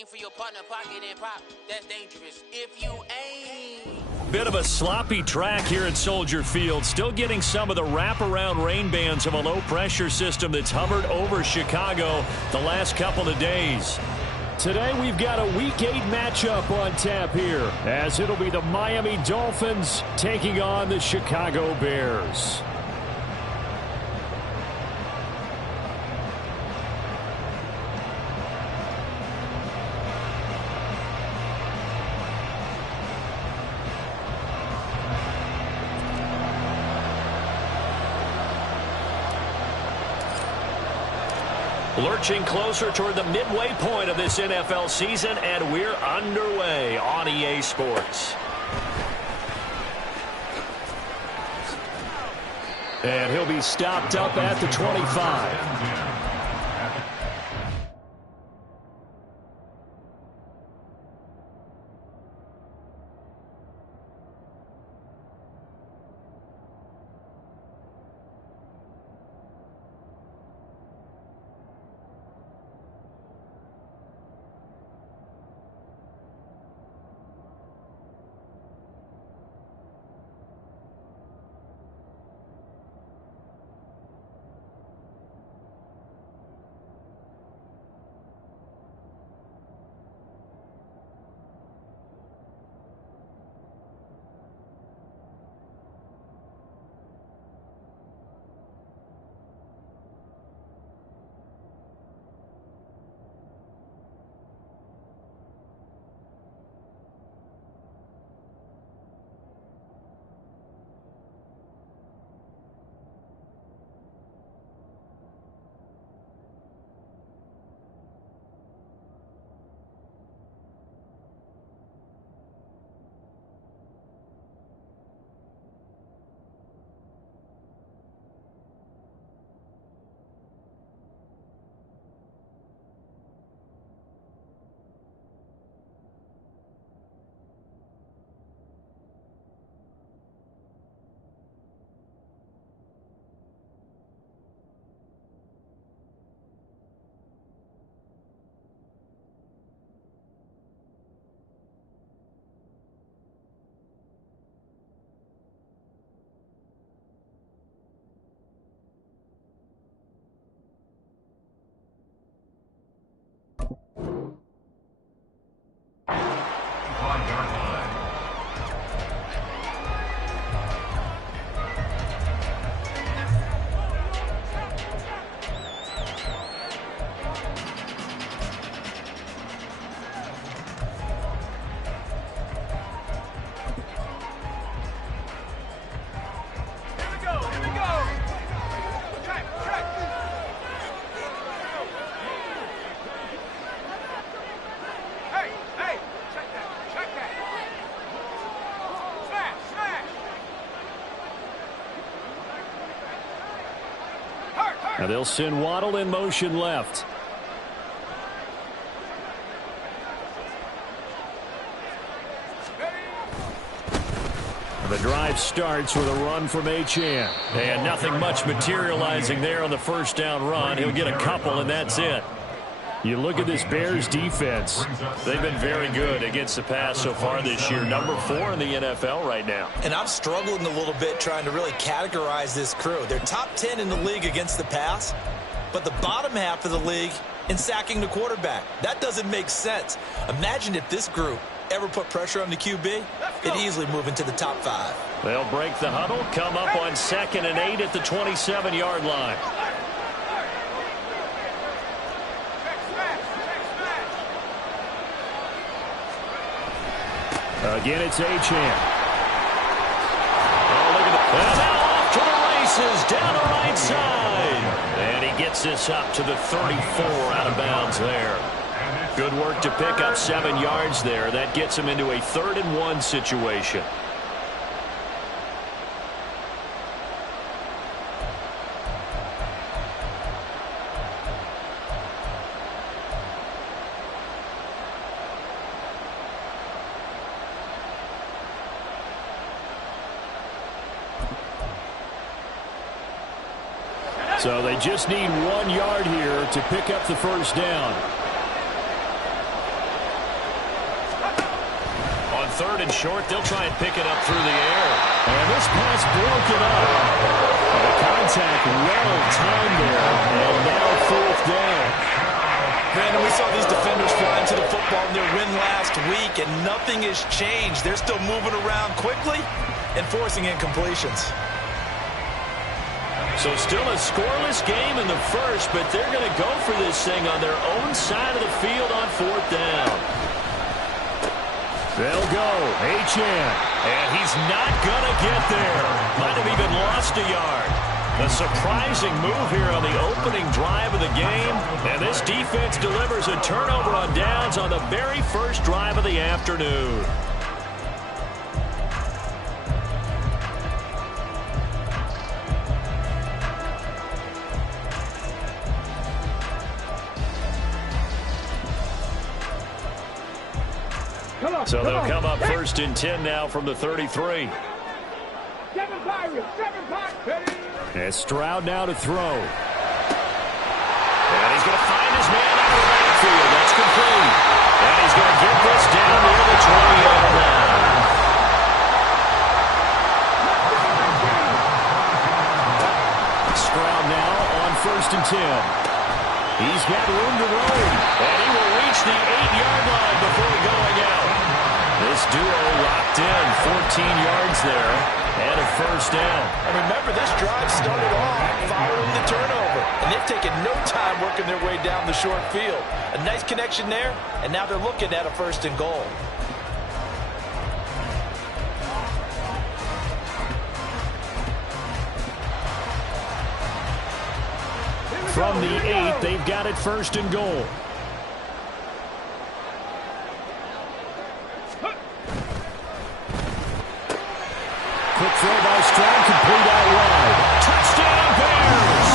aim for your partner pocket and pop. That's dangerous. If you aim. Bit of a sloppy track here at Soldier Field. Still getting some of the wraparound rain bands of a low-pressure system that's hovered over Chicago the last couple of days. Today we've got a Week 8 matchup on tap here, as it'll be the Miami Dolphins taking on the Chicago Bears. Lurching closer toward the midway point of this NFL season, and we're underway on EA Sports. And he'll be stopped up at the 25. Now they'll send Waddle in motion left. The drive starts with a run from H.N. And nothing much materializing there on the first down run. He'll get a couple, and that's it. You look at this Bears defense. They've been very good against the pass so far this year. Number 4 in the NFL right now. And I'm struggling a little bit trying to really categorize this crew. They're top 10 in the league against the pass, but the bottom half of the league in sacking the quarterback. That doesn't make sense. Imagine if this group ever put pressure on the QB, it'd easily move into the top 5. They'll break the huddle, come up on 2nd and 8 at the 27-yard line. Again, it's H.N. Oh, look at that. And now off to the races down the right side. And he gets this up to the 34 out of bounds there. Good work to pick up 7 yards there. That gets him into a 3rd and 1 situation. So they just need 1 yard here to pick up the first down. 3rd and short. They'll try and pick it up through the air. And this pass broken up. The contact well timed there. And now 4th down. Brandon, we saw these defenders flying to the football in their win last week, and nothing has changed. They're still moving around quickly and forcing incompletions. So still a scoreless game in the first, but they're going to go for this thing on their own side of the field on 4th down. They'll go. H.N. And he's not going to get there. Might have even lost a yard. A surprising move here on the opening drive of the game. And this defense delivers a turnover on downs on the very first drive of the afternoon. So they'll come up 1st and 10 now from the 33. And Stroud now to throw. And he's going to find his man out of the backfield. That's complete. And he's going to get this down near the 20-yard line. Stroud now on 1st and 10. He's got room to roam. And he will reach the 8-yard line before going out. This duo locked in, 14 yards there, and a 1st down. And remember, this drive started off following the turnover, and they've taken no time working their way down the short field. A nice connection there, and now they're looking at a 1st and goal. From the 8, they've got it 1st and goal. Quick throw by Stroud, complete out wide. Touchdown, Bears!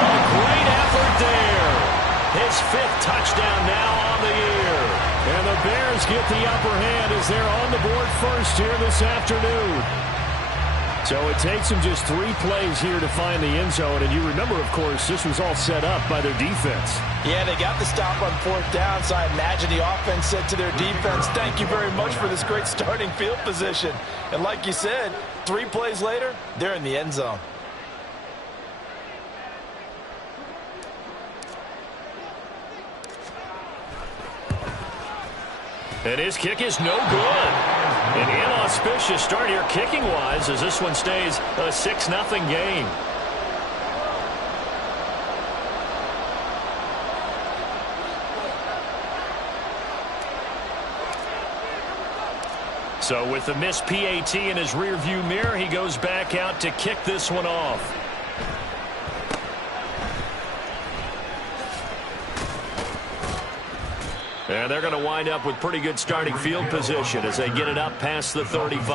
A great effort there. His 5th touchdown now on the year. And the Bears get the upper hand as they're on the board first here this afternoon. So it takes them just 3 plays here to find the end zone. And you remember, of course, this was all set up by their defense. Yeah, they got the stop on 4th down, so I imagine the offense said to their defense, thank you very much for this great starting field position. And like you said, 3 plays later, they're in the end zone. And his kick is no good. An inauspicious start here kicking-wise as this one stays a 6-0 game. So with the missed PAT in his rearview mirror, he goes back out to kick this one off. And they're going to wind up with pretty good starting field position as they get it up past the 35.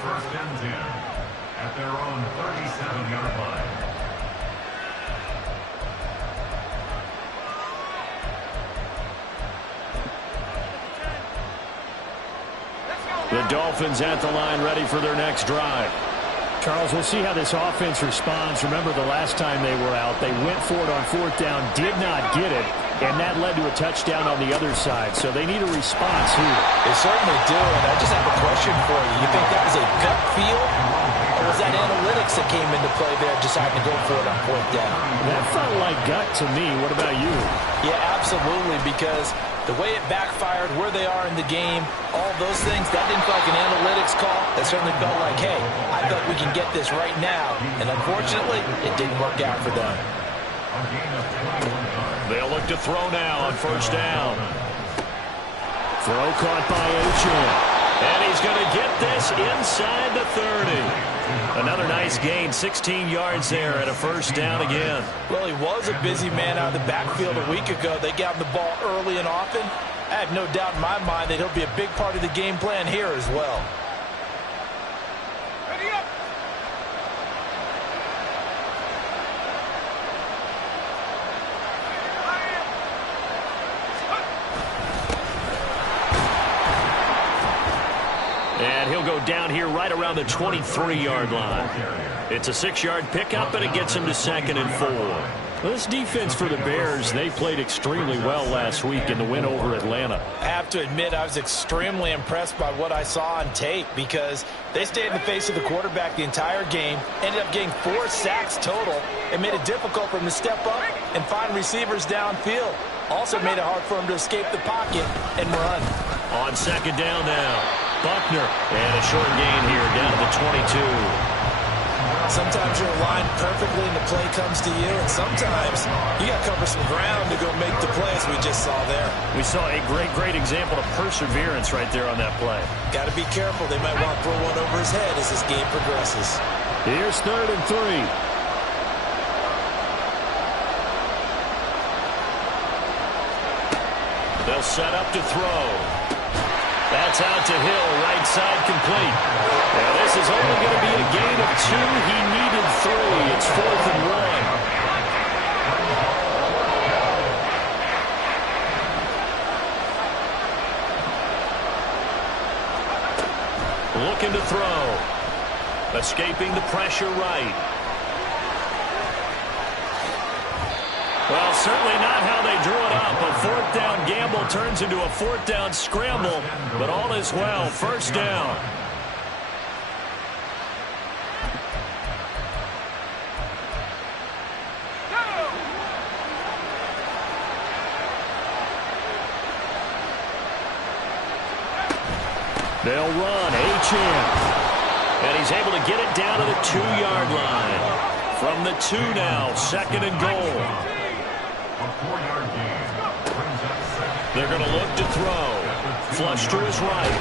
First and 10 at their own 37-yard line. The Dolphins at the line ready for their next drive. Charles, we'll see how this offense responds. Remember the last time they were out, they went for it on 4th down, did not get it, and that led to a touchdown on the other side. So they need a response here. They certainly do, and I just have a question for you. You think that was a gut feel, or was that analytics that came into play there deciding to go for it on 4th down? That felt like gut to me. What about you? Yeah, absolutely, because the way it backfired, where they are in the game, all those things, that didn't feel like an analytics call. That certainly felt like, hey, I bet we can get this right now. And unfortunately, it didn't work out for them. They'll look to throw now on 1st down. Throw caught by H.N. And he's going to get this inside the 30. Another nice gain, 16 yards there and a 1st down again. Well, he was a busy man out of the backfield a week ago. They got him the ball early and often. I have no doubt in my mind that he'll be a big part of the game plan here as well. Ready up. And he'll go down here right around the 23-yard line. It's a 6-yard pickup, and it gets him to 2nd and 4. Well, this defense for the Bears, they played extremely well last week in the win over Atlanta. I have to admit, I was extremely impressed by what I saw on tape because they stayed in the face of the quarterback the entire game, ended up getting 4 sacks total, and made it difficult for him to step up and find receivers downfield. Also made it hard for him to escape the pocket and run. On second down now, Buckner, and a short gain here down to the 22. Sometimes you're aligned perfectly and the play comes to you, and sometimes you got to cover some ground to go make the play, as we just saw there. We saw a great example of perseverance right there on that play. Got to be careful. They might want to throw one over his head as this game progresses. Here's 3rd and 3. They'll set up to throw. That's out to Hill, right side complete. And this is only going to be a gain of 2. He needed 3. It's 4th and 1. Looking to throw. Escaping the pressure right. Well, certainly not how they drew it up. A 4th down gamble turns into a 4th down scramble, but all is well. 1st down. They'll run. Achane. And he's able to get it down to the 2-yard line. From the 2 now, 2nd and goal. They're going to look to throw. Flush to his right.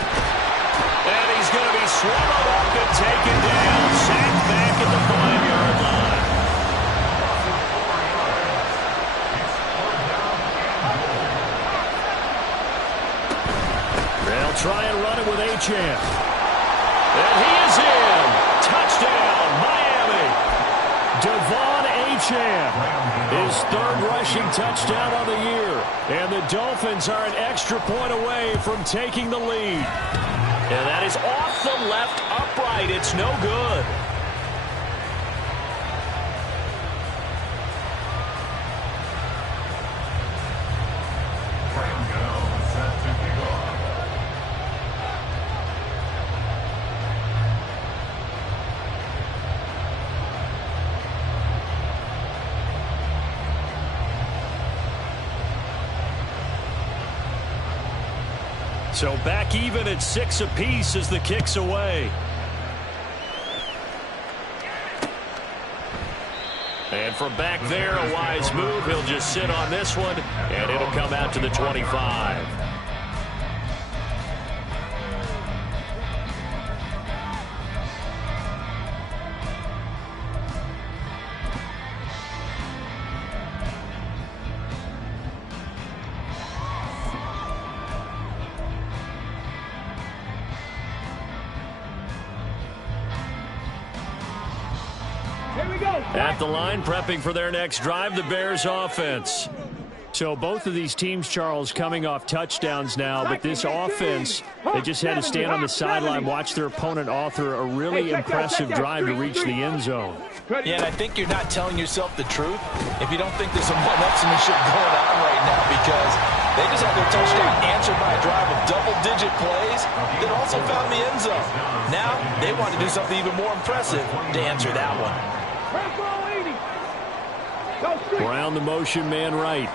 And he's going to be swallowed up and taken down. Sacked back at the 5-yard line. They'll try and run it with Achane. And he is in. Touchdown, Miami. Devon Achane, his 3rd rushing touchdown on the year. And the Dolphins are an extra point away from taking the lead. And that is off the left upright. It's no good. So back even at 6 apiece as the kick's away. And from back there, a wise move. He'll just sit on this one, and it'll come out to the 25. At the line, prepping for their next drive, the Bears offense. So both of these teams, Charles, coming off touchdowns now, but this offense, they just had to stand on the sideline, watch their opponent author a really impressive drive to reach the end zone. Yeah, and I think you're not telling yourself the truth if you don't think there's some one-upsmanship going on right now, because they just had their touchdown answered by a drive of double-digit plays that also found the end zone. Now they want to do something even more impressive to answer that one. Brown the motion man right.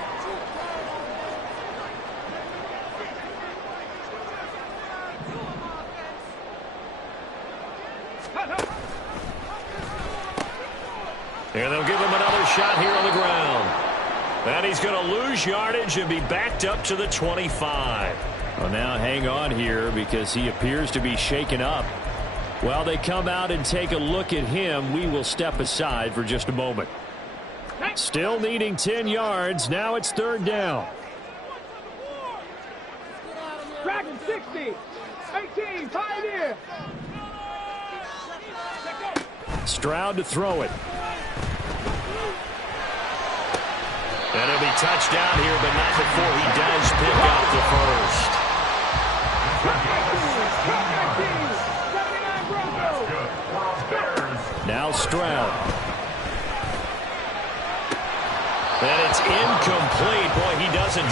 And they'll give him another shot here on the ground. And he's going to lose yardage and be backed up to the 25. Well, now hang on here because he appears to be shaken up. While they come out and take a look at him, we will step aside for just a moment. Still needing 10 yards. Now it's 3rd down. Dragon 60, 18, Pioneer. Stroud to throw it. And he'll be touched down here, but not before he does pick up the first. Now Stroud.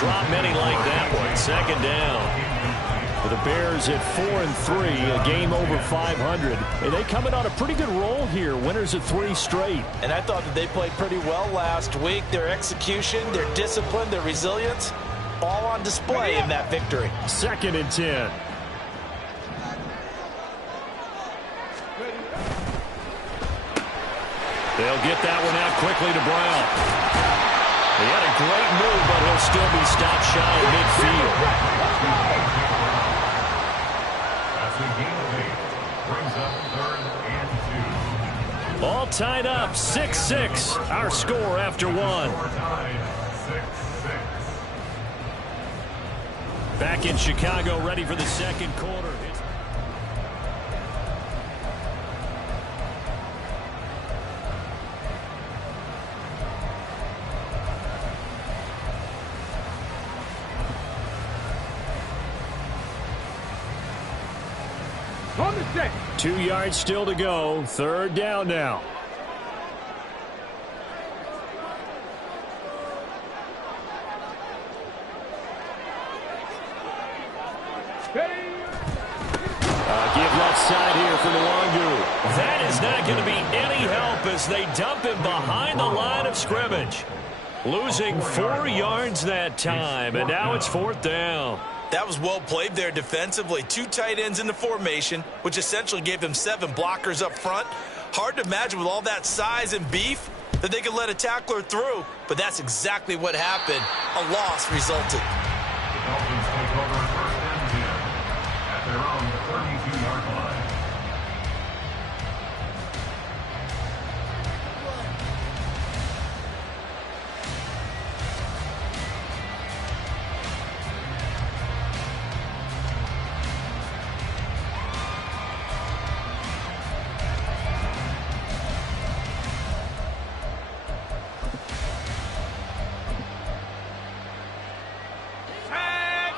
drop many like that one. Second down. For the Bears at 4-3, a game over 500. And they coming on a pretty good roll here. Winners of 3 straight. And I thought that they played pretty well last week. Their execution, their discipline, their resilience, all on display in that victory. 2nd and 10. They'll get that one out quickly to Brown. He had a great move, but he'll still be stopped shy of midfield. Brings up 3rd and 2. All tied up, 6-6. Our score after 1. Tied 6-6. Back in Chicago, ready for the second quarter. On the set. 2 yards still to go. 3rd down now. Give left side here for Nwangu. That is not going to be any help as they dump him behind the line of scrimmage. Losing 4 yards that time, and now it's 4th down. That was well played there defensively. 2 tight ends in the formation, which essentially gave them 7 blockers up front. Hard to imagine with all that size and beef that they could let a tackler through, but that's exactly what happened. A loss resulted. The Dolphins take over 1st and 10 at their own 32-yard line.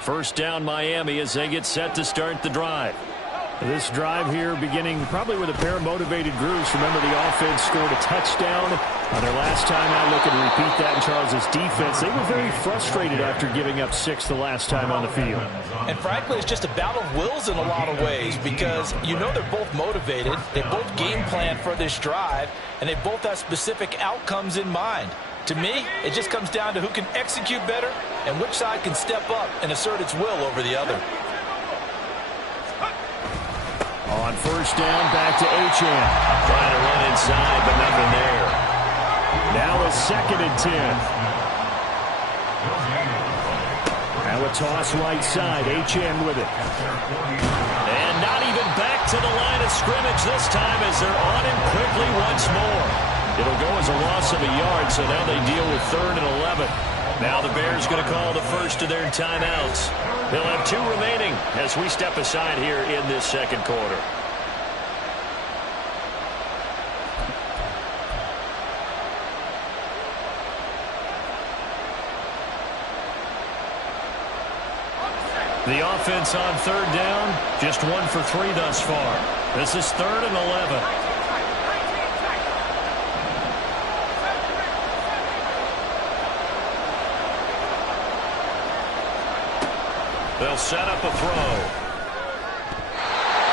First down Miami as they get set to start the drive. This drive here beginning probably with a pair of motivated grooves. Remember, the offense scored a touchdown on their last time out. Looking to repeat that in Charles' defense. They were very frustrated after giving up 6 the last time on the field. And frankly, it's just a battle of wills in a lot of ways because you know they're both motivated. They both game plan for this drive, and they both have specific outcomes in mind. To me, it just comes down to who can execute better and which side can step up and assert its will over the other. On first down, back to Achane. Trying to run inside, but nothing there. Now a 2nd and 10. Now a toss right side. Achane with it. And not even back to the line of scrimmage this time as they're on him quickly once more. It'll go as a loss of a yard, so now they deal with 3rd and 11. Now the Bears going to call the first of their timeouts. They'll have 2 remaining as we step aside here in this second quarter. The offense on 3rd down, just 1 for 3 thus far. This is 3rd and 11. They'll set up a throw.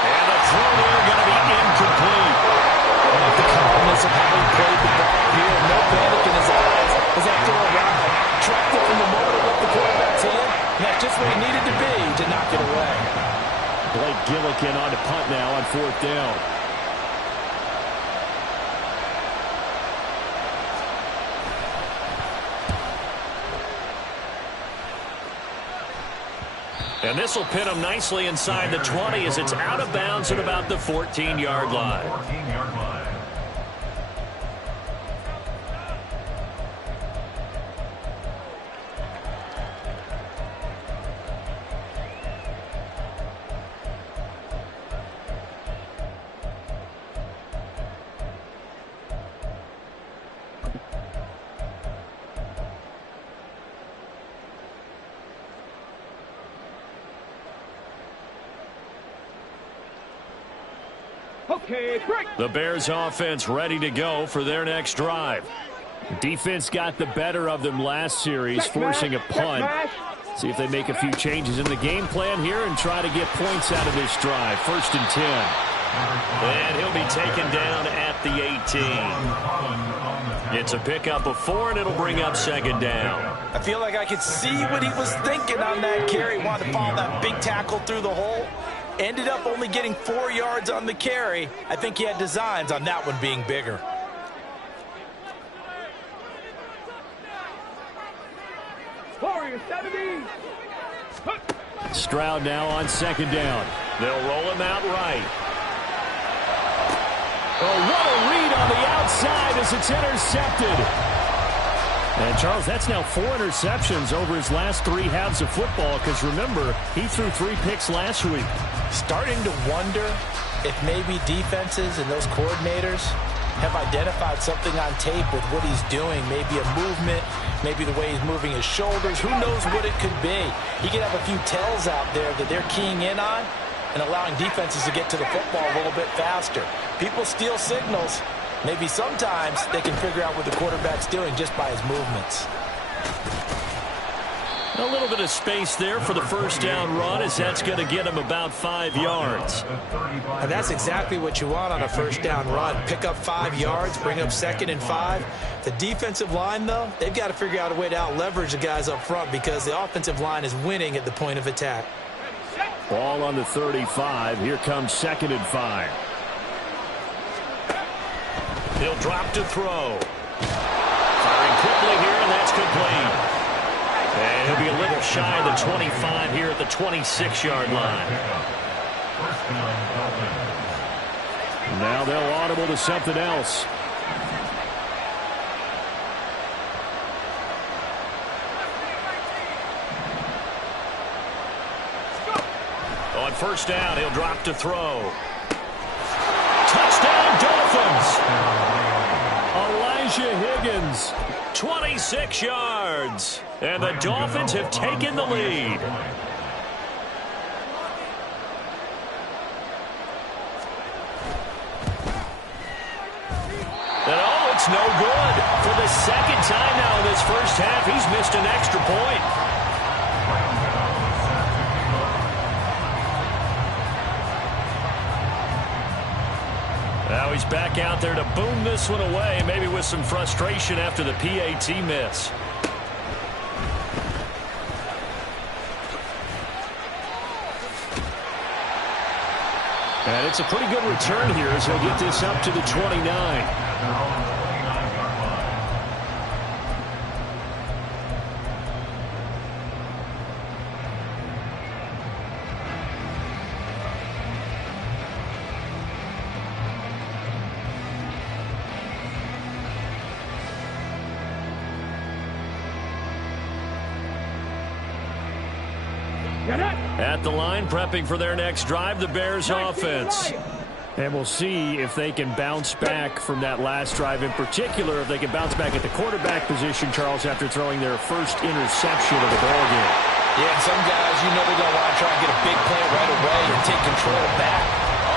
And the throw there going to be incomplete. I like the calmness of how he played the ball here. No panic in his eyes as that throw arrived. Tracked it from the moment it left the quarterback's hand. And that's just where he needed to be to knock it away. Blake Gillikin on to punt now on 4th down. And this will pin him nicely inside the 20 as it's out of bounds at about the 14-yard line. 14-yard line. Okay, break. The Bears offense ready to go for their next drive. Defense got the better of them last series, forcing a punt. See if they make a few changes in the game plan here and try to get points out of this drive. 1st and 10. And he'll be taken down at the 18. It's a pickup of 4, and it'll bring up 2nd down. I feel like I could see what he was thinking on that carry. Wanted to follow that big tackle through the hole. Ended up only getting 4 yards on the carry. I think he had designs on that one being bigger. Warriors 70. Stroud now on 2nd down. They'll roll him out right. Oh, what a read on the outside as it's intercepted. And, Charles, that's now 4 interceptions over his last 3 halves of football because, remember, he threw 3 picks last week. Starting to wonder if maybe defenses and those coordinators have identified something on tape with what he's doing. Maybe a movement, maybe the way he's moving his shoulders. Who knows what it could be? He could have a few tells out there that they're keying in on and allowing defenses to get to the football a little bit faster. People steal signals. Maybe sometimes they can figure out what the quarterback's doing just by his movements. A little bit of space there for the 1st down run, as that's going to get him about 5 yards. And that's exactly what you want on a 1st down run. Pick up 5 yards, bring up 2nd and 5. The defensive line, though, they've got to figure out a way to out-leverage the guys up front because the offensive line is winning at the point of attack. Ball on the 35. Here comes 2nd and 5. He'll drop to throw. Firing quickly here, and that's complete. And he'll be a little shy of the 25 here at the 26-yard line. Now they'll audible to something else. On 1st down, he'll drop to throw. Touchdown, Dolphins! Elijah Higgins. 26 yards. And the Dolphins have taken the lead. And oh, it's no good. For the 2nd time now in this 1st half, he's missed an extra point. Now he's back out there to boom this one away, maybe with some frustration after the PAT miss. And it's a pretty good return here as he'll get this up to the 29. At the line, prepping for their next drive, the Bears offense. And we'll see if they can bounce back from that last drive, in particular, if they can bounce back at the quarterback position, Charles, after throwing their first interception of the ballgame. Yeah, and some guys, you know they're going to want to try and get a big play right away and take control back.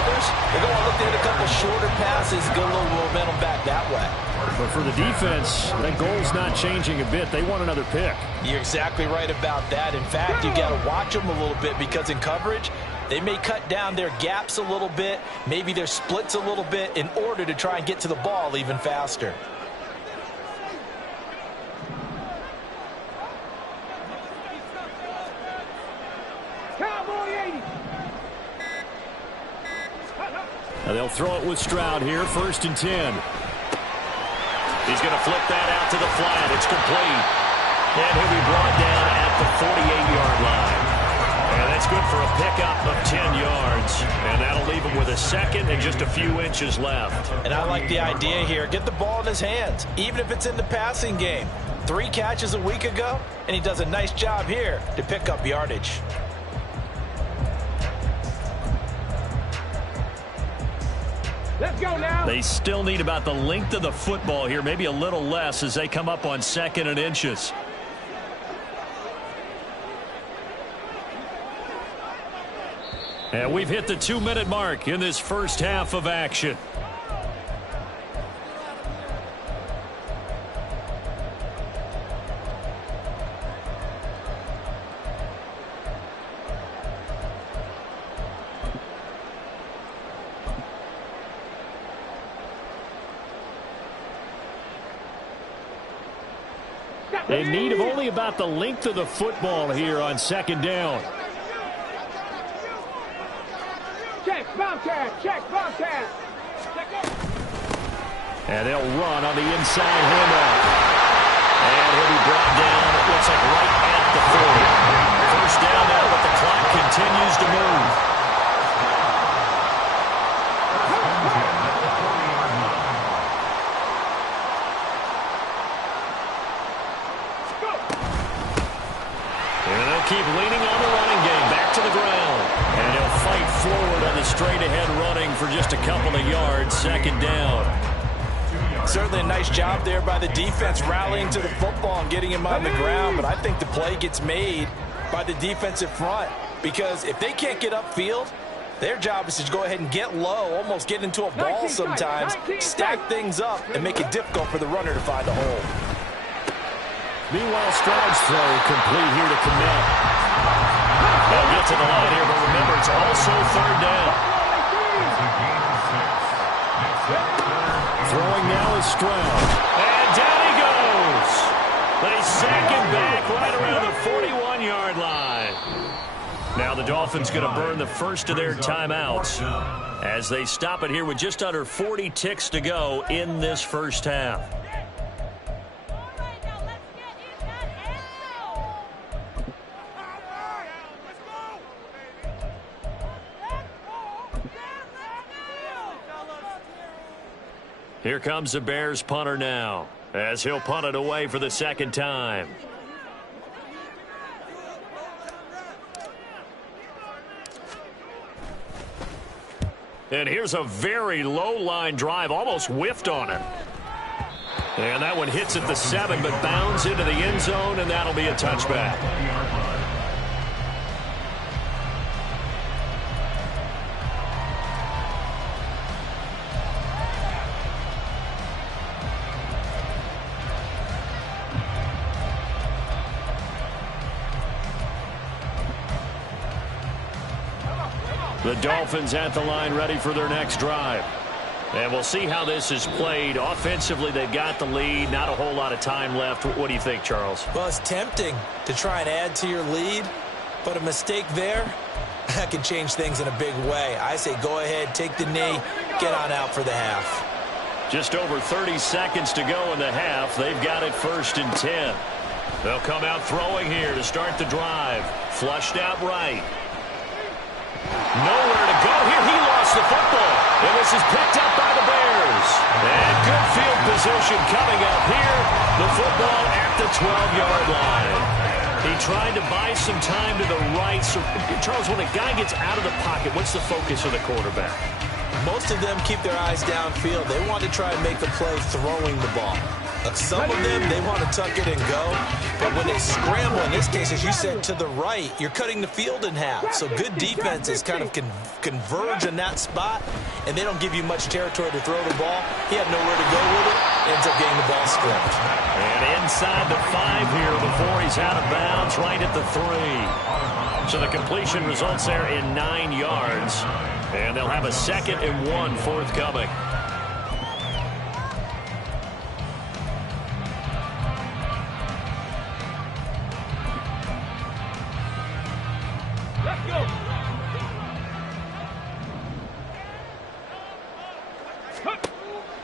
Others, they're going to look to hit a couple shorter passes, get a little momentum back that way. But for the defense, that goal's not changing a bit. They want another pick. You're exactly right about that. In fact, you got to watch them a little bit because in coverage, they may cut down their gaps a little bit, maybe their splits a little bit in order to try and get to the ball even faster. Now they'll throw it with Stroud here, 1st and 10. He's going to flip that out to the flat. It's complete. And he'll be brought down at the 48-yard line. And that's good for a pickup of 10 yards. And that'll leave him with a 2nd and just a few inches left. And I like the idea here. Get the ball in his hands, even if it's in the passing game. 3 catches a week ago, and he does a nice job here to pick up yardage. Let's go now. They still need about the length of the football here, maybe a little less as they come up on 2nd and inches. And we've hit the 2-minute mark in this first half of action. In need of only about the length of the football here on second down. Check, Bobcat, check, Bobcat. And they'll run on the inside handoff. And he'll be brought down, it looks like right at the 40. First down now, but the clock continues to move. And they'll keep leaning on the running game, back to the ground. And he'll fight forward on the straight-ahead running for just a couple of yards, second down. Certainly a nice job there by the defense rallying to the football and getting him on the ground, but I think the play gets made by the defensive front because if they can't get upfield, their job is to go ahead and get low, almost get into a ball sometimes, stack things up, and make it difficult for the runner to find a hole. Meanwhile, Stroud's throw complete here to Kmet. They'll get to the line here, but remember, it's also third down. Throwing now is Stroud. And down he goes. They sack him back right around the 41-yard line. Now the Dolphins going to burn the first of their timeouts as they stop it here with just under 40 ticks to go in this first half. Here comes the Bears punter now, as he'll punt it away for the second time. And here's a very low line drive, almost whiffed on it. And that one hits at the 7, but bounds into the end zone, and that'll be a touchback. The Dolphins at the line ready for their next drive. And we'll see how this is played. Offensively, they've got the lead. Not a whole lot of time left. What do you think, Charles? Well, it's tempting to try and add to your lead, but a mistake there, that can change things in a big way. I say go ahead, take the knee, get on out for the half. Just over 30 seconds to go in the half. They've got it 1st and 10. They'll come out throwing here to start the drive. Flushed out right. Nowhere to go here. He lost the football. And this is picked up by the Bears. And good field position coming up here. The football at the 12-yard line. He tried to buy some time to the right. So, Charles, when a guy gets out of the pocket, what's the focus of the quarterback? Most of them keep their eyes downfield. They want to try and make the play throwing the ball. Some of them, they want to tuck it and go. But when they scramble, in this case, as you said, to the right, you're cutting the field in half. So good defenses kind of converge in that spot, and they don't give you much territory to throw the ball. He had nowhere to go with it. Ends up getting the ball stripped. And inside the 5 here before he's out of bounds, right at the 3. So the completion results there in 9 yards. And they'll have a 2nd and 1 forthcoming. Let's go.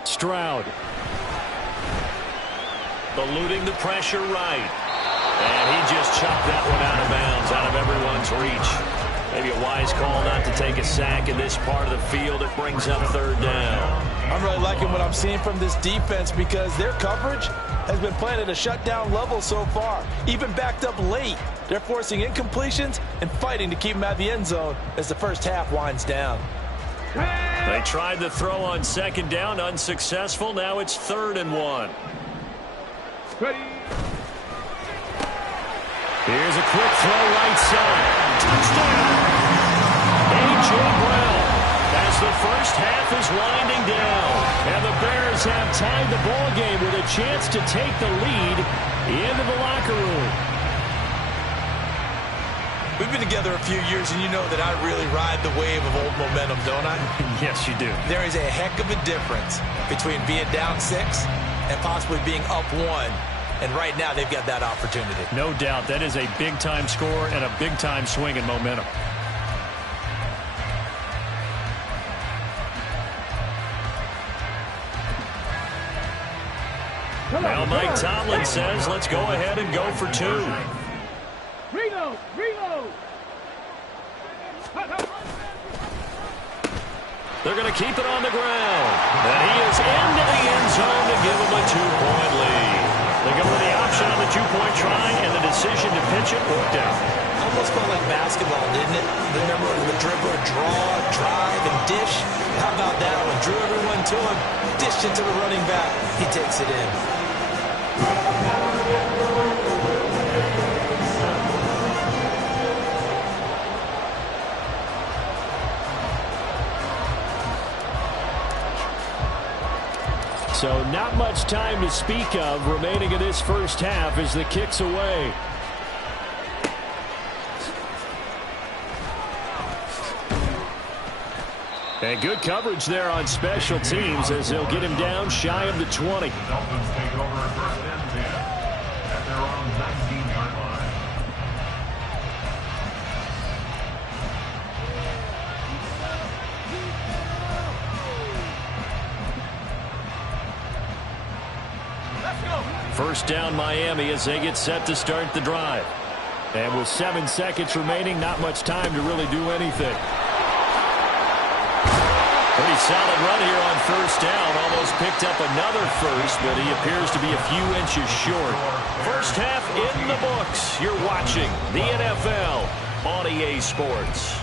Stroud. Eluding the pressure right. And he just chucked that one out of bounds, out of everyone's reach. Maybe a wise call not to take a sack in this part of the field. It brings up 3rd down. I'm really liking what I'm seeing from this defense because their coverage has been playing at a shutdown level so far. Even backed up late, they're forcing incompletions and fighting to keep them out of the end zone as the first half winds down. They tried the throw on 2nd down, unsuccessful. Now it's 3rd and 1. Ready. Here's a quick throw right side. Touchdown! A.J. Brown as the first half is winding down. And the Bears have tied the ball game with a chance to take the lead into the locker room. We've been together a few years, and you know that I really ride the wave of old momentum, don't I? Yes, you do. There is a heck of a difference between being down 6 and possibly being up 1 And right now, they've got that opportunity. No doubt. That is a big-time score and a big-time swing in momentum. Now Mike Tomlin says, let's go ahead and go for 2. Reload! Reload! They're going to keep it on the ground. And he is into the end zone to give them a 2-point lead. They go with the option on the 2-point try, and the decision to pitch it worked out. Almost felt like basketball, didn't it? Remember the dribbler, draw, drive, and dish? How about that one? Drew everyone to him, dished it to the running back. He takes it in. So not much time to speak of remaining in this first half as the kick's away. And good coverage there on special teams as they'll get him down shy of the 20. The Dolphins take over first and 10 at their own 19-yard line. First down Miami as they get set to start the drive. And with 7 seconds remaining, not much time to really do anything. Pretty solid run here on first down. Almost picked up another first, but he appears to be a few inches short. First half in the books. You're watching the NFL on EA Sports.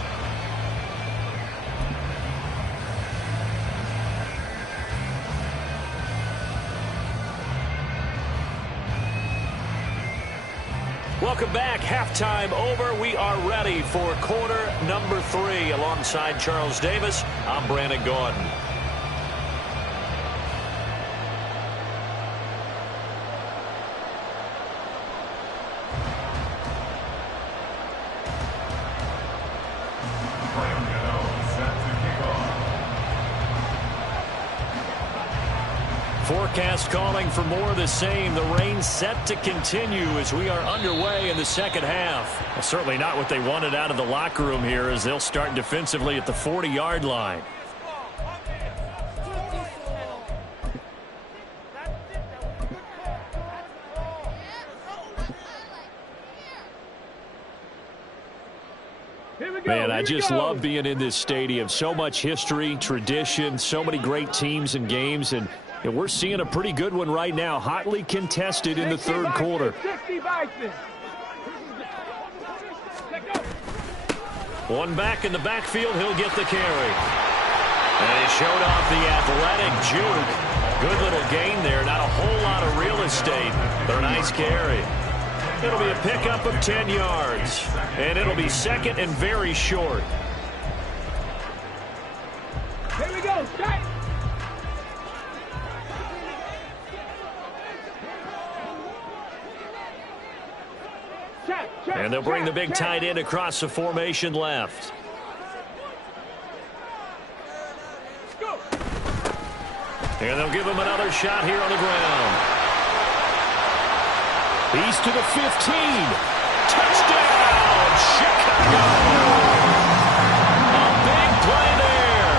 Welcome back. Halftime over. We are ready for quarter number 3. Alongside Charles Davis, I'm Brandon Gordon. Forecast calling for more of the same. The rain set to continue as we are underway in the second half. Well, certainly not what they wanted out of the locker room here as they'll start defensively at the 40-yard line. Man, I just love being in this stadium. So much history, tradition, so many great teams and games, and we're seeing a pretty good one right now, hotly contested in the third quarter. One back in the backfield, he'll get the carry. And he showed off the athletic juke. Good little gain there, not a whole lot of real estate, but a nice carry. It'll be a pickup of 10 yards, and it'll be second and very short. Here we go, strike. And they'll bring the big tight end across the formation left. And they'll give him another shot here on the ground. He's to the 15. Touchdown, Chicago! A big play there.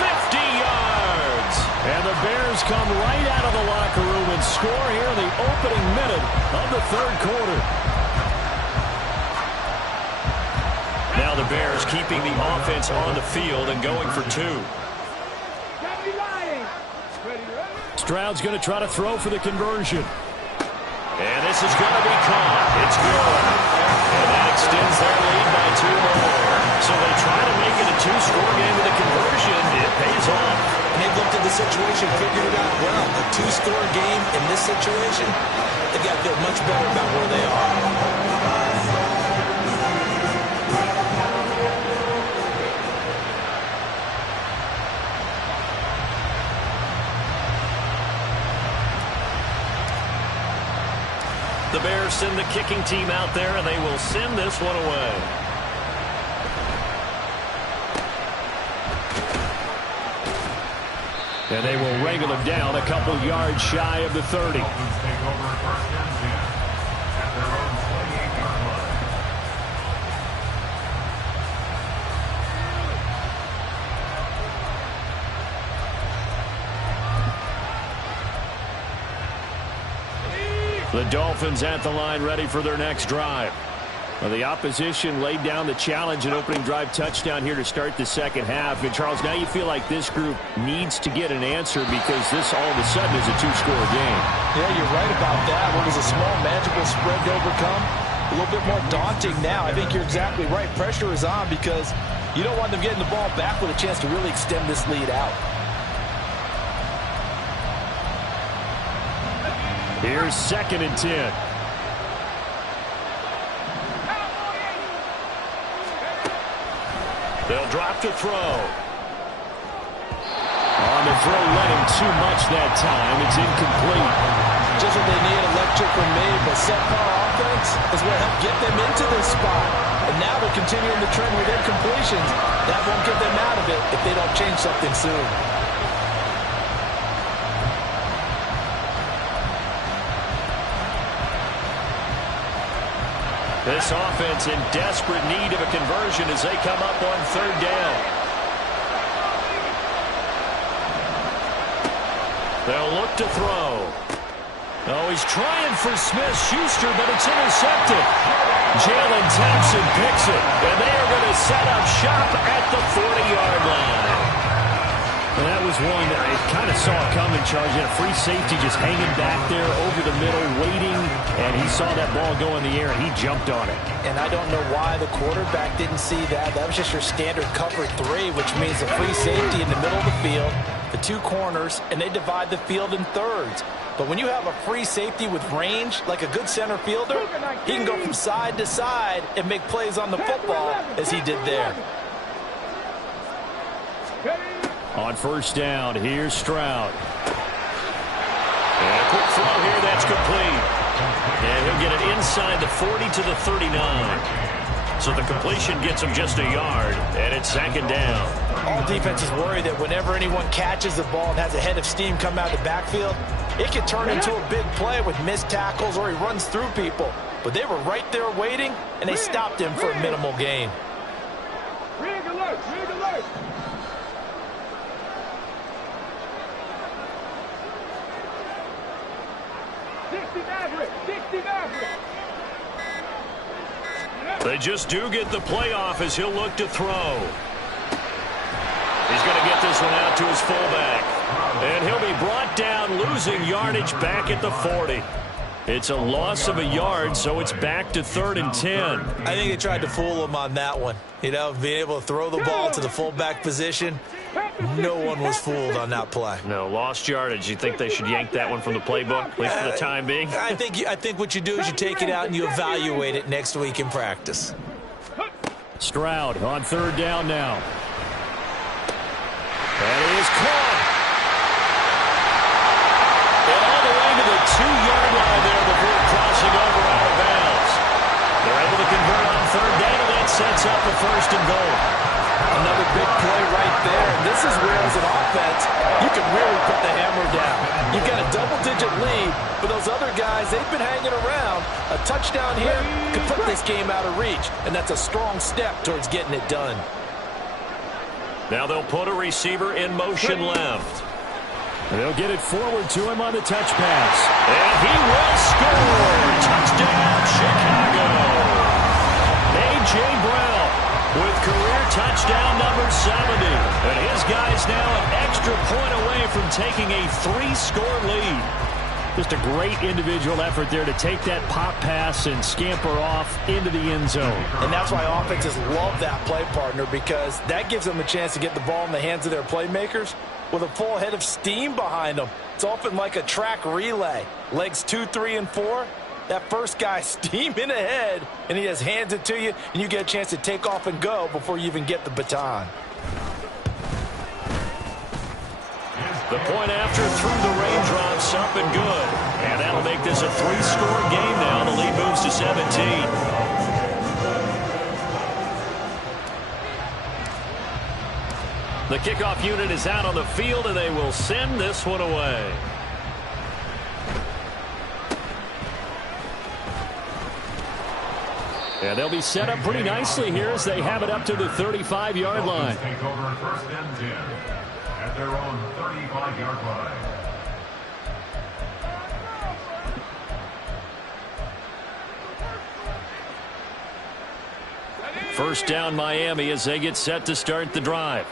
50 yards. And the Bears come right out of the locker room and score here in the opening minute of the third quarter. Now the Bears keeping the offense on the field and going for 2. Stroud's going to try to throw for the conversion. And this is going to be caught. It's good. And that extends their lead by 2 more. So they try to make it a 2-score game with a conversion. It pays off. And they've looked at the situation, figured it out well. A 2-score game in this situation, they've got to feel much better about where they are. The Bears send the kicking team out there, and they will send this one away. And they will wrangle him down a couple yards shy of the 30. The Dolphins at the line, ready for their next drive. Well, the opposition laid down the challenge, an opening drive touchdown here to start the second half. And, Charles, now you feel like this group needs to get an answer because this all of a sudden is a two-score game. Yeah, you're right about that. What was a small, manageable spread to overcome? A little bit more daunting now. I think you're exactly right. Pressure is on because you don't want them getting the ball back with a chance to really extend this lead out. Here's 2nd and 10. They'll drop to throw. On the throw, led him too much that time. It's incomplete. Just what they need, electric from me, but subpar offense is what helped get them into this spot. And now they're continuing the trend with incompletions. That won't get them out of it if they don't change something soon. This offense in desperate need of a conversion as they come up on 3rd down. They'll look to throw. Oh, he's trying for Smith-Schuster, but it's intercepted. Jalen Thompson picks it, and they are going to set up shop at the 40-yard line. And that was one that I kind of saw coming, Charles. You had a free safety just hanging back there over the middle, waiting, and he saw that ball go in the air, and he jumped on it. And I don't know why the quarterback didn't see that. That was just your standard cover 3, which means a free safety in the middle of the field, the 2 corners, and they divide the field in thirds. But when you have a free safety with range, like a good center fielder, he can go from side to side and make plays on the football as he did there. On 1st down, here's Stroud. And a quick throw here, that's complete. And he'll get it inside the 40 to the 39. So the completion gets him just a yard, and it's 2nd down. All defenses worry that whenever anyone catches the ball and has a head of steam come out of the backfield, it can turn into a big play with missed tackles or he runs through people. But they were right there waiting, and they stopped him for a minimal gain. Rig alert, rig alert. They just do get the playoff as he'll look to throw. He's going to get this one out to his fullback. And he'll be brought down, losing yardage back at the 40. It's a loss of a yard, so it's back to 3rd and 10. I think they tried to fool him on that one. You know, being able to throw the ball to the fullback position. No one was fooled on that play. No, lost yardage. You think they should yank that one from the playbook, at least for the time being? I think what you do is you take it out and you evaluate it next week in practice. Stroud on 3rd down now. That is caught. And all the way to the 2-yard line there before crossing over out of bounds. They're able to convert on 3rd down, and that sets up a 1st and goal. Another big play right there. And this is where, as an offense, you can really put the hammer down. You've got a double-digit lead, but those other guys, they've been hanging around. A touchdown here could put this game out of reach, and that's a strong step towards getting it done. Now they'll put a receiver in motion left. They'll get it forward to him on the touch pass. And he will score! Touchdown, Chicago! A.J. Brown with career touchdown number 70. And his guys now an extra point away from taking a 3-score lead. Just a great individual effort there to take that pop pass and scamper off into the end zone. And that's why offenses love that play partner, because that gives them a chance to get the ball in the hands of their playmakers with a full head of steam behind them. It's often like a track relay. Legs 2, 3, and 4. That first guy steaming ahead, and he just hands it to you, and you get a chance to take off and go before you even get the baton. The point after through the raindrops, up and good. And that'll make this a 3-score game now. The lead moves to 17. The kickoff unit is out on the field, and they will send this one away. And they'll be set up pretty nicely here as they have it up to the 35-yard line. Take over 1st and 10 at their own 35-yard line. First down Miami as they get set to start the drive.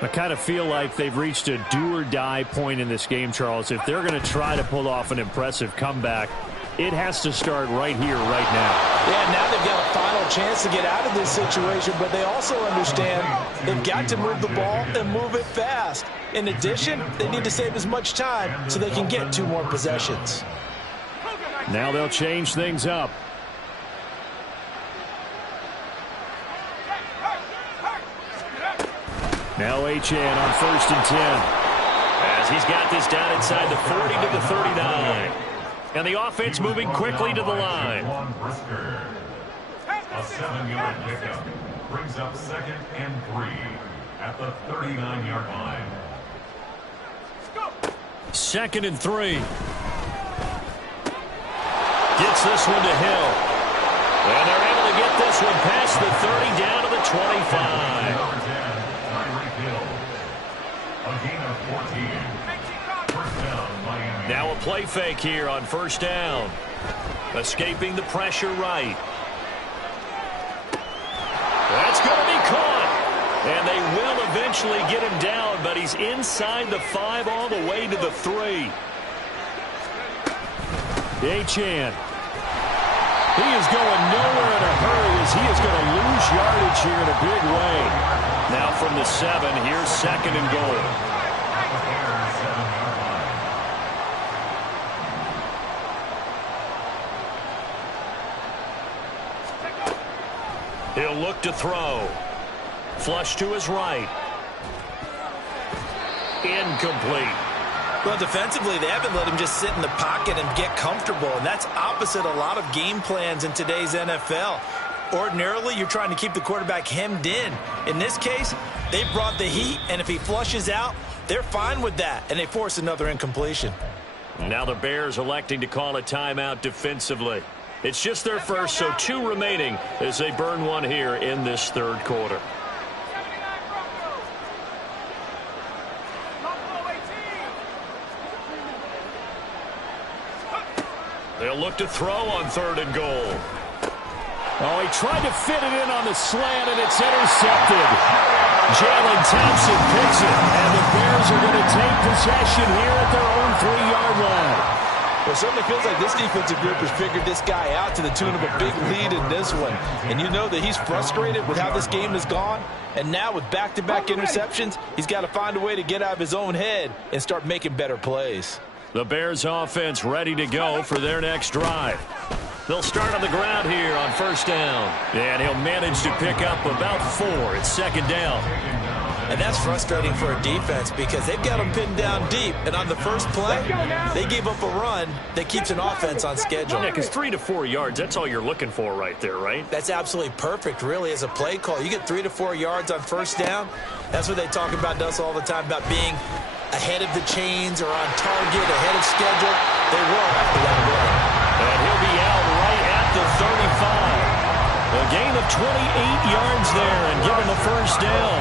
I kind of feel like they've reached a do-or-die point in this game, Charles. If they're going to try to pull off an impressive comeback, it has to start right here, right now. Yeah, now they've got a final chance to get out of this situation, but they also understand they've got to move the ball and move it fast. In addition, they need to save as much time so they can get 2 more possessions. Now they'll change things up. Now Achane on 1st and 10. As he's got this down inside the 40 to the 39. And the offense moving quickly to the line. A 7-yard pickup brings up 2nd and 3 at the 39-yard line. 2nd and 3. Gets this one to Hill. And they're able to get this one past the 30 down to the 25. Now a play fake here on 1st down. Escaping the pressure right. That's going to be caught. And they will eventually get him down, but he's inside the 5 all the way to the 3. Achane. He is going nowhere in a hurry as he is going to lose yardage here in a big way. Now from the 7, here's 2nd and goal. He'll look to throw. Flush to his right. Incomplete. Well, defensively, they haven't let him just sit in the pocket and get comfortable, and that's opposite a lot of game plans in today's NFL. Ordinarily, you're trying to keep the quarterback hemmed in. In this case, they brought the heat, and if he flushes out, they're fine with that, and they force another incompletion. Now the Bears electing to call a timeout defensively. It's just their first, so 2 remaining as they burn one here in this 3rd quarter. They'll look to throw on 3rd and goal. Oh, he tried to fit it in on the slant, and it's intercepted. Jalen Thompson picks it, and the Bears are going to take possession here at their own 3-yard line. Well, it certainly feels like this defensive group has figured this guy out to the tune of a big lead in this one. And you know that he's frustrated with how this game has gone. And now with back-to-back interceptions, he's got to find a way to get out of his own head and start making better plays. The Bears offense ready to go for their next drive. They'll start on the ground here on 1st down. And he'll manage to pick up about 4. It's 2nd down. And that's frustrating for a defense because they've got them pinned down deep. And on the first play, they gave up a run that keeps an offense on schedule. Yeah, because 3 to 4 yards, that's all you're looking for right there, right? That's absolutely perfect, really, as a play call. You get 3 to 4 yards on 1st down. That's what they talk about us all the time, about being ahead of the chains or on target, ahead of schedule. They were after that run. And he'll be out right at the 35. A gain of 28 yards there and given the 1st down.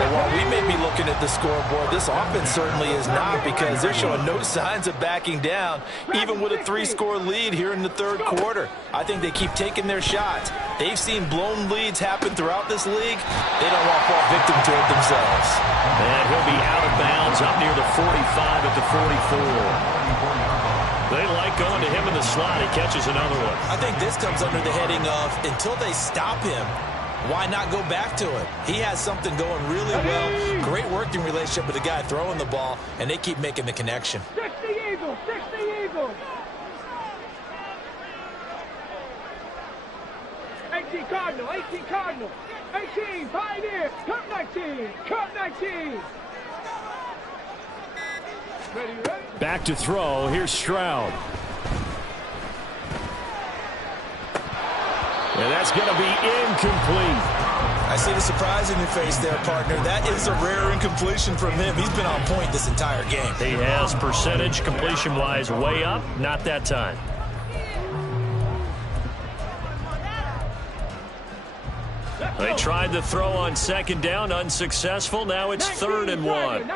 But while we may be looking at the scoreboard, this offense certainly is not, because they're showing no signs of backing down, even with a 3-score lead here in the 3rd quarter. I think they keep taking their shots. They've seen blown leads happen throughout this league. They don't want to fall victim to it themselves. And he'll be out of bounds up near the 45 at the 44. They like going to him in the slot. He catches another one. I think this comes under the heading of, until they stop him, why not go back to it? He has something going really well. Great working relationship with the guy throwing the ball, and they keep making the connection. 60 Eagles, 60 Eagles. 18 Cardinal, 18 Cardinal. 18 Pioneer, Cup 19, Cup 19. Ready, ready? Back to throw. Here's Stroud. And that's going to be incomplete. I see the surprise in your face there, partner. That is a rare incompletion from him. He's been on point this entire game. He has percentage completion-wise way up. Not that time. They tried the throw on 2nd down, unsuccessful. Now it's 3rd and 1.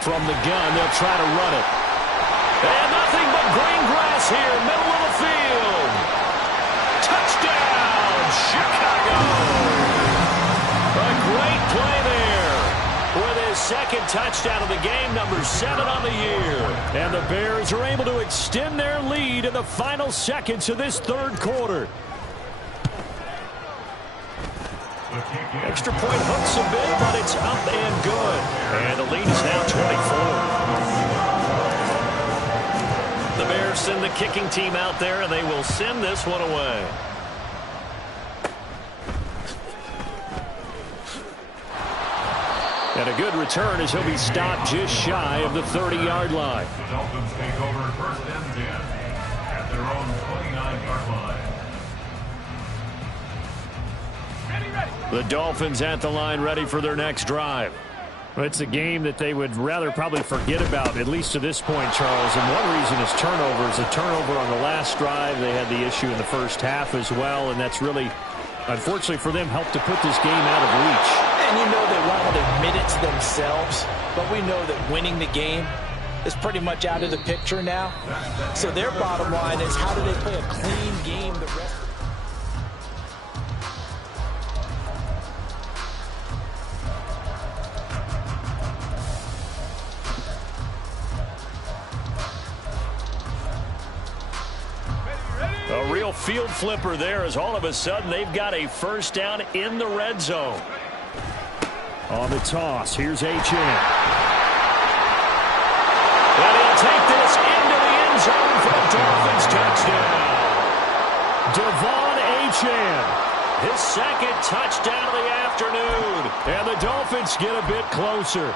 From the gun, they'll try to run it. And nothing but green grass here, middle of the field. second touchdown of the game, number 7 on the year. And the Bears are able to extend their lead in the final seconds of this third quarter. Extra point hooks a bit, but it's up and good. And the lead is now 24. The Bears send the kicking team out there, and they will send this one away. And a good return as he'll be stopped just shy of the 30-yard line. The Dolphins take over first and 10 at their own 29-yard line. The Dolphins at the line, ready for their next drive. Well, it's a game that they would rather probably forget about, at least to this point, Charles. And one reason is turnovers. A turnover on the last drive. They had the issue in the first half as well, and that's really, unfortunately for them, helped to put this game out of reach. And you know they won't admit it to themselves, but we know that winning the game is pretty much out of the picture now. So their bottom line is, how do they play a clean game the rest of A real field flipper there, as all of a sudden they've got a first down in the red zone. On the toss, here's H.N. And he'll take this into the end zone for a Dolphins touchdown. Devon H.N. His second touchdown of the afternoon. And the Dolphins get a bit closer.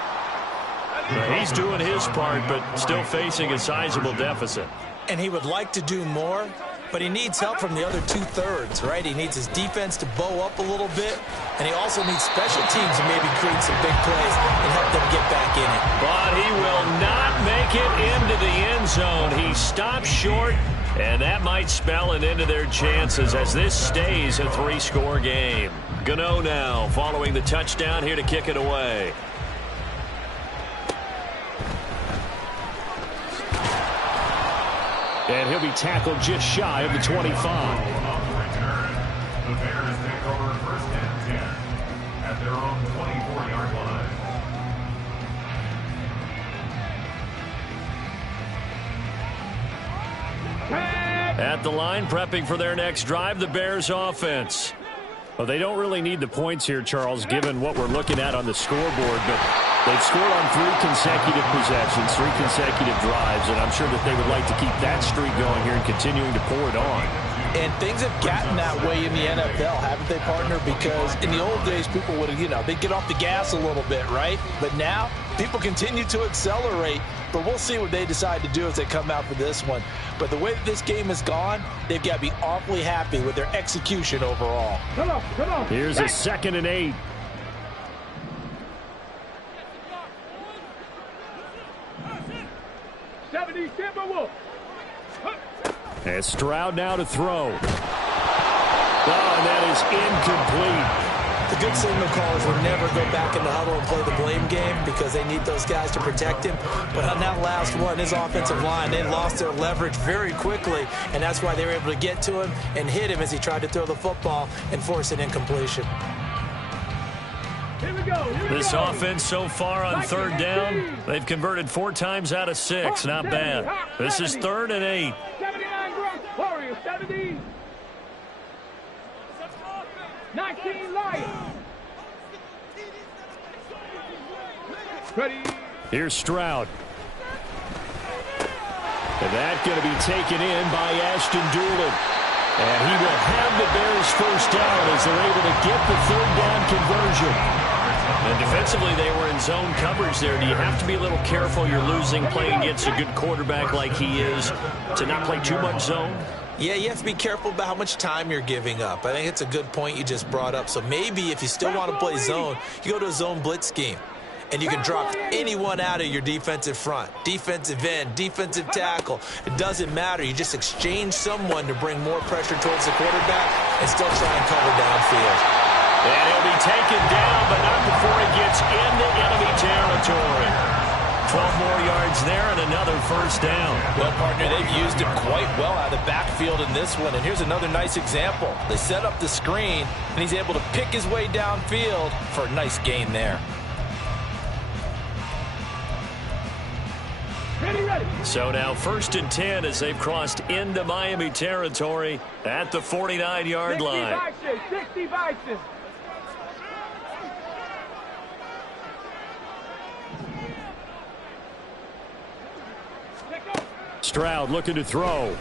He's doing his part, but still facing a sizable deficit. And he would like to do more, but he needs help from the other two-thirds, right? He needs his defense to bow up a little bit, and he also needs special teams to maybe create some big plays and help them get back in it. But he will not make it into the end zone. He stops short, and that might spell an end to their chances as this stays a three-score game. Gano now following the touchdown here to kick it away. And he'll be tackled just shy of the 25. On the return, the Bears take over first and 10 at their own 24-yard line. At the line, prepping for their next drive, the Bears offense. Well, they don't really need the points here, Charles, given what we're looking at on the scoreboard, but they've scored on 3 consecutive possessions, 3 consecutive drives, and I'm sure that they would like to keep that streak going here and continuing to pour it on. And things have gotten that way in the NFL, haven't they, partner? Because in the old days, people would, they'd get off the gas a little bit, right? But now, people continue to accelerate, but we'll see what they decide to do as they come out for this one. But the way that this game has gone, they've got to be awfully happy with their execution overall. Come on. Here's a 2nd and 8. And Stroud now to throw. Oh, and that is incomplete. The good signal callers will never go back in the huddle and play the blame game because they need those guys to protect him. But on that last one, his offensive line, they lost their leverage very quickly, and that's why they were able to get to him and hit him as he tried to throw the football and force an incompletion. Here we go. This offense so far on 3rd down, they've converted 4 times out of 6. Not bad. This is 3rd and 8. 79 Grumps, Warriors, 70. 19 Lions. Ready. Here's Stroud. And that's going to be taken in by Ashton Doolin. And he will have the Bears first down as they're able to get the 3rd down conversion. And defensively, they were in zone coverage there. Do you have to be a little careful? You're losing playing against a good quarterback like he is to not play too much zone? Yeah, you have to be careful about how much time you're giving up. I think it's a good point you just brought up. So maybe if you still want to play zone, you go to a zone blitz scheme. And you can drop anyone out of your defensive front, defensive end, defensive tackle. It doesn't matter. You just exchange someone to bring more pressure towards the quarterback and still try and cover downfield. And he'll be taken down, but not before he gets into enemy territory. 12 more yards there and another first down. Well, partner, they've used him quite well out of the backfield in this one. And here's another nice example. They set up the screen, and he's able to pick his way downfield for a nice gain there. So now 1st and 10 as they've crossed into Miami territory at the 49-yard line. 60 Bison. Stroud looking to throw.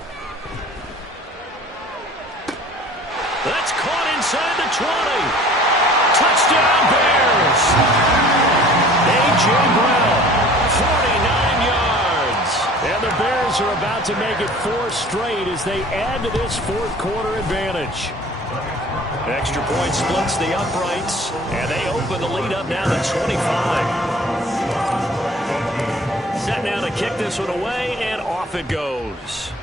That's caught inside the 20. Touchdown Bears. A.J. Brown, 49 yards. And the Bears are about to make it 4 straight as they add to this fourth-quarter advantage. Extra point splits the uprights, and they open the lead up now to 25. Set now to kick this one away, and off it goes.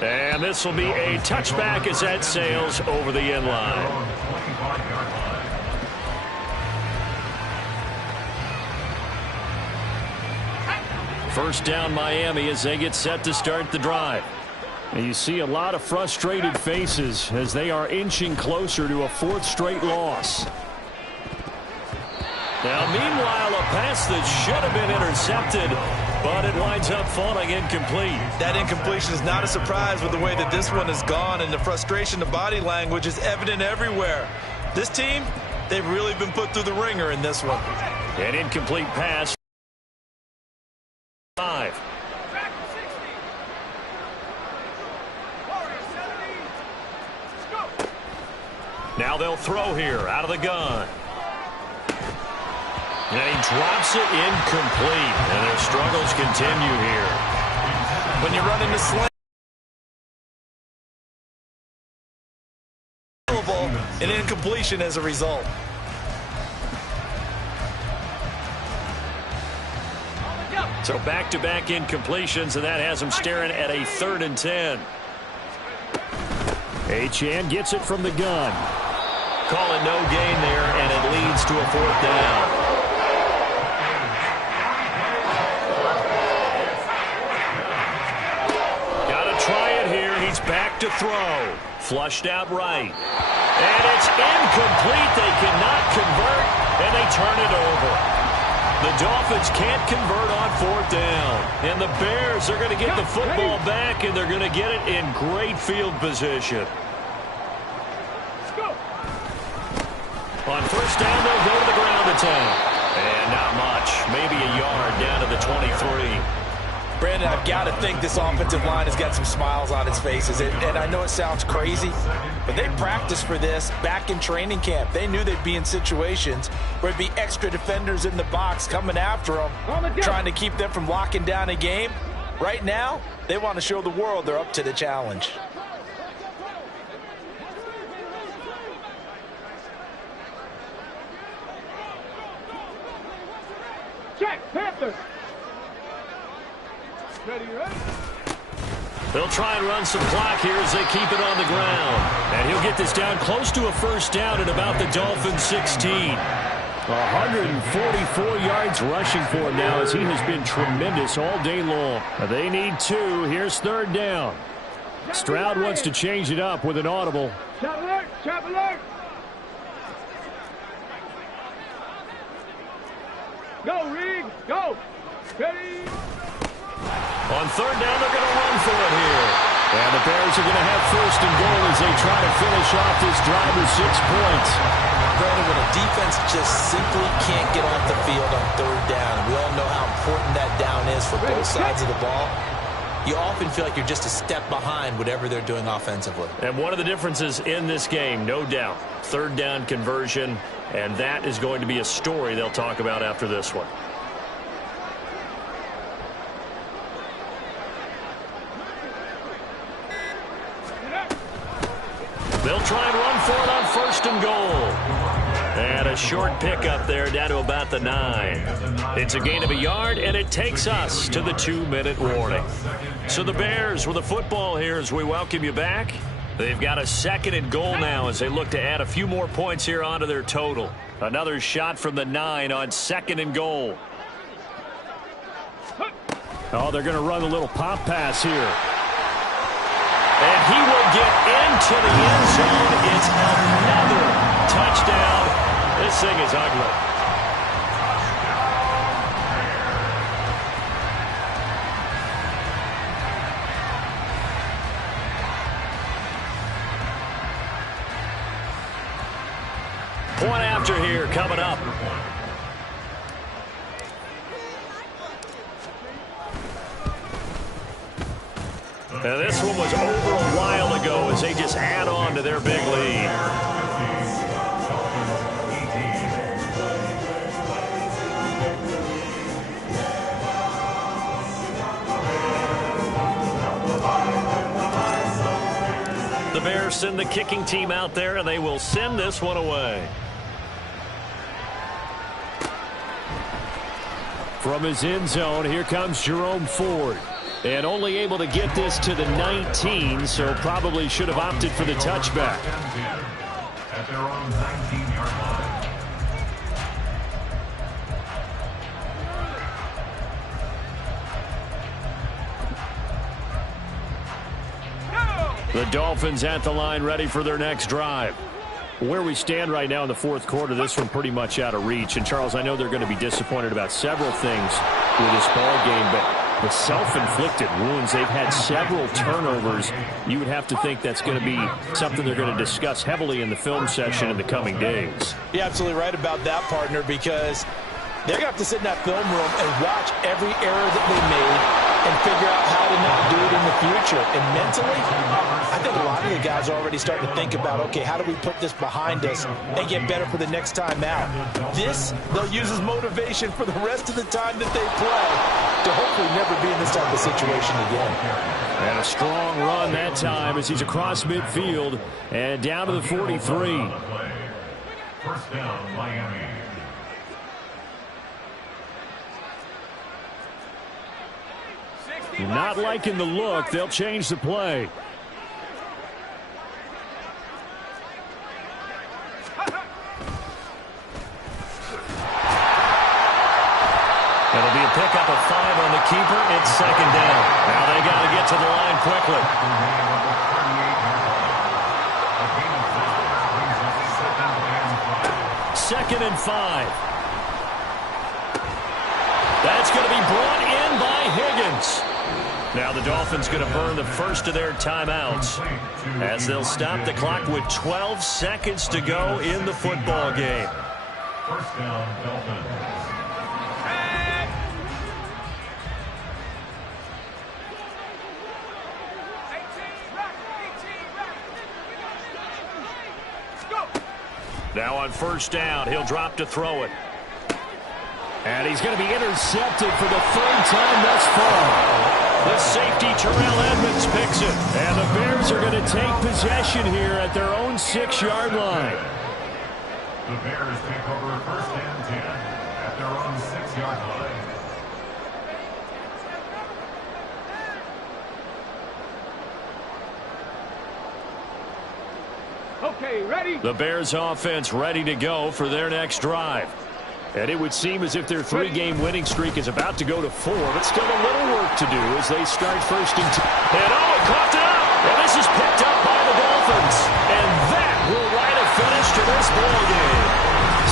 And this will be a touchback as that sails over the end line. First down Miami as they get set to start the drive. And you see a lot of frustrated faces as they are inching closer to a 4th straight loss. Now, meanwhile, a pass that should have been intercepted, but it winds up falling incomplete. That incompletion is not a surprise with the way that this one has gone, and the frustration, the body language is evident everywhere. This team, they've really been put through the ringer in this one. An incomplete pass. 5. Now they'll throw here out of the gun. And he drops it incomplete. And their struggles continue here. When you run into slant, an incompletion as a result. So back-to-back incompletions, and that has them staring at a 3rd and 10. Achane gets it from the gun. Call it no gain there, and it leads to a 4th down. Back to throw. Flushed out right. And it's incomplete. They cannot convert, and they turn it over. The Dolphins can't convert on 4th down. And the Bears are going to get the football back, and they're going to get it in great field position. On 1st down, they'll go to the ground attack. And not much. Maybe a yard down to the 23. Brandon, I've got to think this offensive line has got some smiles on its faces. And I know it sounds crazy, but they practiced for this back in training camp. They knew they'd be in situations where there'd be extra defenders in the box coming after them, trying to keep them from locking down a game. Right now, they want to show the world they're up to the challenge. Check, Panthers. They'll try and run some clock here as they keep it on the ground. And he'll get this down close to a 1st down at about the Dolphins 16. 144 yards rushing for him now as he has been tremendous all day long. They need 2. Here's 3rd down. Stroud wants to change it up with an audible. Trap alert! Trap alert! Go, Reed! Go! Ready! On 3rd down, they're going to run for it here. And the Bears are going to have 1st and goal as they try to finish off this drive with 6 points. Brandon, when a defense just simply can't get off the field on 3rd down, we all know how important that down is for both sides of the ball, you often feel like you're just a step behind whatever they're doing offensively. And one of the differences in this game, no doubt, 3rd down conversion, and that is going to be a story they'll talk about after this one. They'll try and run for it on 1st and goal. And a short pickup there down to about the 9. It's a gain of a yard, and it takes us to the 2-minute warning. So the Bears with the football here as we welcome you back. They've got a 2nd and goal now as they look to add a few more points here onto their total. Another shot from the 9 on 2nd and goal. Oh, they're going to run a little pop pass here. And he will get into the end zone. It's another touchdown. This thing is ugly. after here coming up. Now this one was over a while ago as they just add on to their big lead. The Bears send the kicking team out there, and they will send this one away. From his end zone, here comes Jerome Ford. And only able to get this to the 19, so probably should have opted for the touchback. At their own 19-yard line. The Dolphins at the line ready for their next drive. Where we stand right now in the fourth quarter, this one pretty much out of reach. And, Charles, I know they're going to be disappointed about several things with this ball game, but the self-inflicted wounds, they've had several turnovers. You would have to think that's going to be something they're going to discuss heavily in the film session in the coming days. You're absolutely right about that, partner, because they're going to have to sit in that film room and watch every error that they made and figure out how to not do it in the future. And mentally, I think a lot of the guys are already starting to think about, okay, how do we put this behind us and get better for the next time out? This, they'll use as motivation for the rest of the time that they play to hopefully never be in this type of situation again. And a strong run that time as he's across midfield and down to the 43. First down, Miami. Not liking the look. They'll change the play. It'll be a pickup of 5 on the keeper. It's second down. Now they got to get to the line quickly. Second and 5. That's going to be brought in by Higgins. Now the Dolphins going to burn the first of their timeouts as they'll stop the clock with 12 seconds to go in the football game. First down, Dolphins. Now on first down, he'll drop to throw it. And he's going to be intercepted for the third time thus far. The safety, Terrell Edmonds, picks it. And the Bears are going to take possession here at their own 6-yard line. The Bears take over first and 10 at their own 6-yard line. Okay, ready? The Bears offense ready to go for their next drive. And it would seem as if their 3-game winning streak is about to go to 4, but still a little work to do as they start first and 10. And oh, it coughed it up! And this is picked up by the Dolphins. And that will write a finish to this ball game.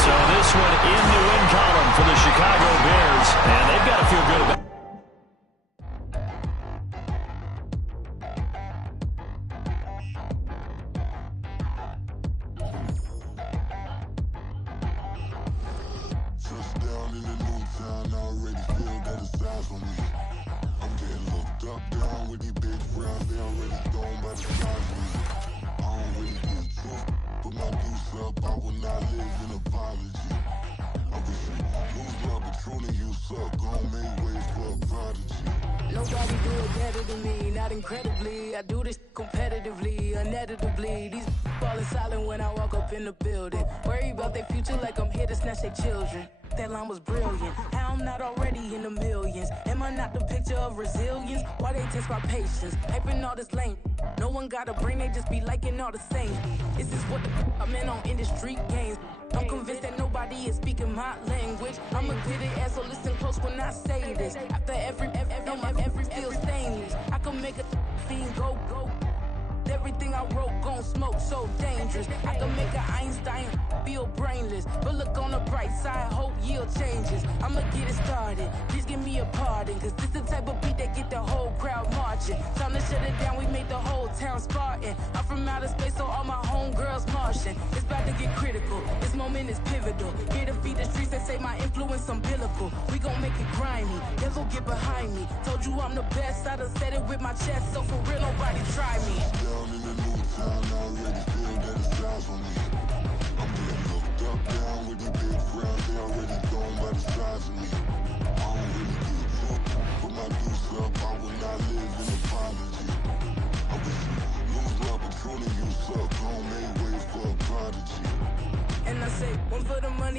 So this one in the win column for the Chicago Bears, and they've got to feel good about it. Nobody do it better than me, not incredibly. I do this competitively, uneditably. These falling silent when I walk up in the building. Worry about their future like I'm here to snatch their children. That line was brilliant. How I'm not already in the millions. Am I not the picture of resilience? Why they test my patience? Hyping all this lame. No one got a brain, they just be liking all the same. Is this what the I'm in on industry games? I'm convinced that nobody is speaking my language. I'm a good ass, so listen close when I say this. After every feel stainless. I can make a fiend go. Everything I I wrote gon' smoke, so dangerous. I can make an Einstein feel brainless, but look on the bright side, hope yield changes. I'ma get it started, please give me a pardon, cause this the type of beat that get the whole crowd marching. Time to shut it down, we made the whole town Spartan. I'm from outer space, so all my homegirls Martian. It's about to get critical, this moment is pivotal. Here to feed the streets that say my influence umbilical. We gon' make it grimy, devil get behind me. Told you I'm the best, I done said it with my chest, so for real nobody try me. Down in the new town, I already feel that it's time for me. I'm getting looked up, down with the big crowd, they already gone by the size of me. I don't really give a fuck, put my deuce up, I will not live in apology. I wish you lose love, but truly you suck, home made way for a prodigy. And I say, one for the money.